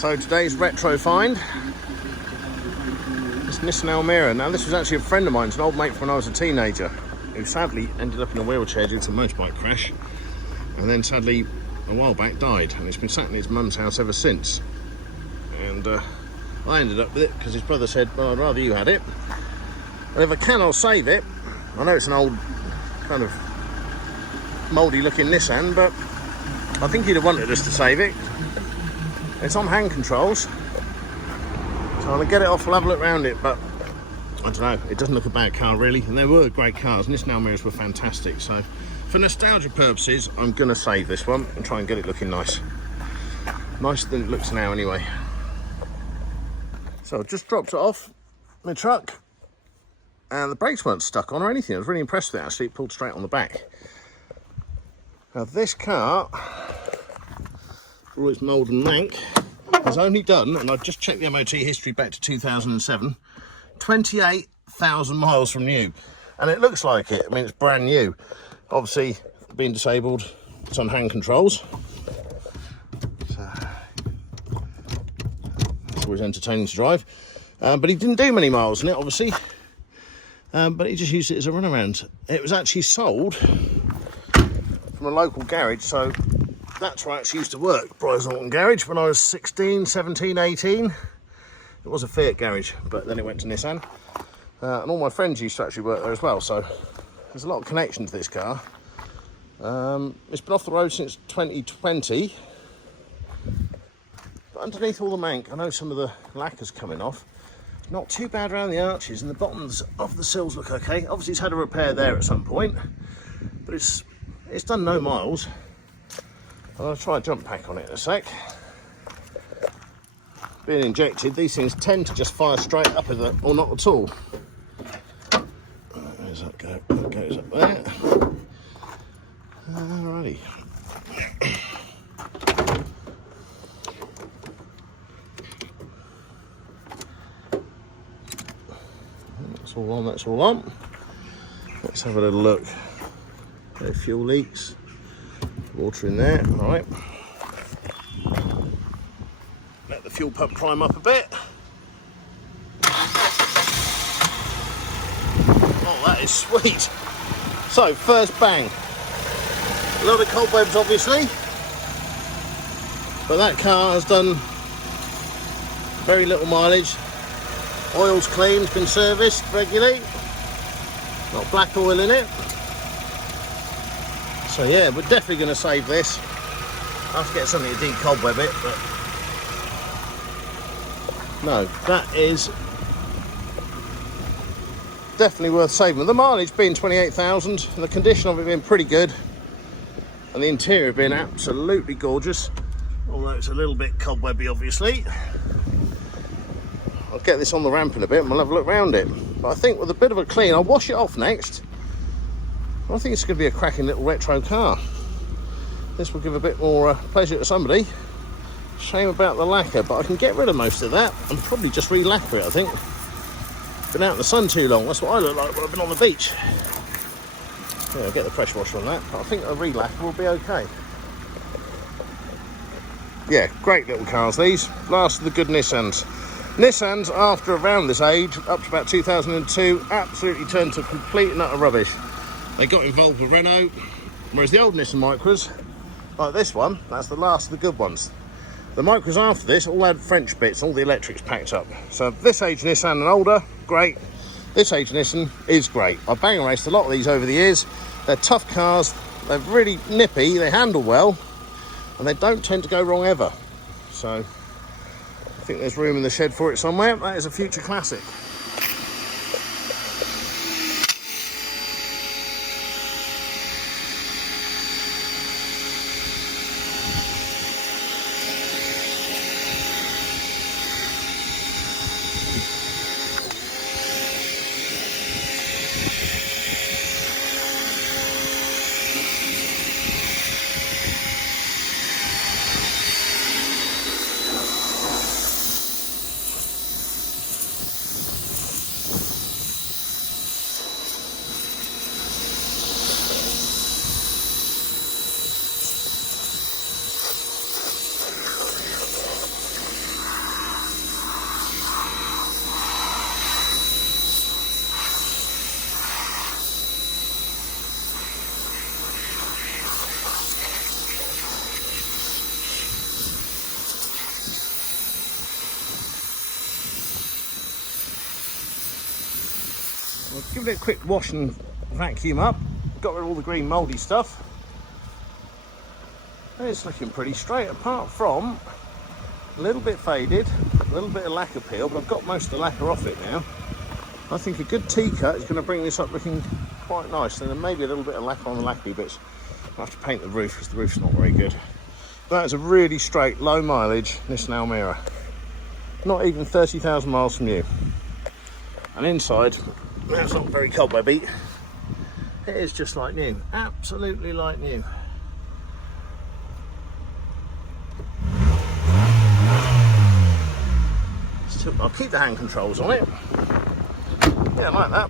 So today's retro find, this Nissan Almera. Now this was actually a friend of mine, it's an old mate from when I was a teenager, who sadly ended up in a wheelchair due to a motorbike crash, and then sadly a while back died, and it's been sat in his mum's house ever since. And I ended up with it because his brother said, well, I'd rather you had it, and if I can I'll save it. I know it's an old kind of mouldy looking Nissan, but I think he'd have wanted us to save it. It's on hand controls, so I'm going to get it off, we'll have a look around it, but I don't know, it doesn't look a bad car really, and they were great cars. Nissan Almeras were fantastic, so for nostalgia purposes I'm going to save this one and try and get it looking nice. Nicer than it looks now anyway. So I just dropped it off my truck and the brakes weren't stuck on or anything. I was really impressed with it actually, it pulled straight on the back. Now this car, for all its mould and mank, has only done, and I've just checked the MOT history back to 2007, 28,000 miles from new. And it looks like it, I mean it's brand new. Obviously, being disabled, it's on hand controls. So, it's always entertaining to drive. But he didn't do many miles in it, obviously. But he just used it as a runaround. It was actually sold from a local garage, so that's where I actually used to work, Bryce Norton Garage, when I was 16, 17, 18. It was a Fiat garage, but then it went to Nissan. And all my friends used to actually work there as well, so there's a lot of connection to this car. It's been off the road since 2020. But underneath all the mank, I know some of the lacquer's coming off. Not too bad around the arches, and the bottoms of the sills look okay. Obviously it's had a repair there at some point, but it's done no miles. I'll try a jump pack on it in a sec. Being injected, these things tend to just fire straight up with it, or not at all. Where's that go? That goes up there. Alrighty. That's all on, that's all on. Let's have a little look. No fuel leaks. Water in there, all right. Let the fuel pump prime up a bit. Oh, that is sweet. So, first bang. A lot of cobwebs, obviously. But that car has done very little mileage. Oil's clean, it's been serviced regularly. Not black oil in it. So yeah, we're definitely going to save this. I'll have to get something to decobweb it, but no, that is definitely worth saving. The mileage being 28,000 and the condition of it being pretty good, and the interior being absolutely gorgeous, although it's a little bit cobwebby obviously. I'll get this on the ramp in a bit and we'll have a look around it. But I think with a bit of a clean, I'll wash it off next. I think it's going to be a cracking little retro car. This will give a bit more pleasure to somebody. Shame about the lacquer, but I can get rid of most of that and probably just re-lacquer it, I think. Been out in the sun too long, that's what I look like when I've been on the beach. Yeah, I'll get the pressure washer on that, but I think a re-lacquer will be okay. Yeah, great little cars these. Last of the good Nissans. Nissans, after around this age, up to about 2002, absolutely turned to complete and utter rubbish. They got involved with Renault, whereas the old Nissan Micras, like this one, that's the last of the good ones. The Micras after this all had French bits, all the electrics packed up. So this age Nissan and older, great. This age Nissan is great. I've bang raced a lot of these over the years. They're tough cars, they're really nippy, they handle well, and they don't tend to go wrong ever. So I think there's room in the shed for it somewhere. That is a future classic. We'll give it a quick wash and vacuum up. Got rid of all the green mouldy stuff. And it's looking pretty straight, apart from a little bit faded, a little bit of lacquer peel, but I've got most of the lacquer off it now. I think a good T-cut is going to bring this up looking quite nice, and then maybe a little bit of lacquer on the lacquery bits. I'll have to paint the roof because the roof's not very good. That is a really straight, low mileage Nissan Almera. Not even 30,000 miles from you. And inside, that's not very cobwebby. It is just like new, absolutely like new. I'll keep the hand controls on it. Yeah, I like that.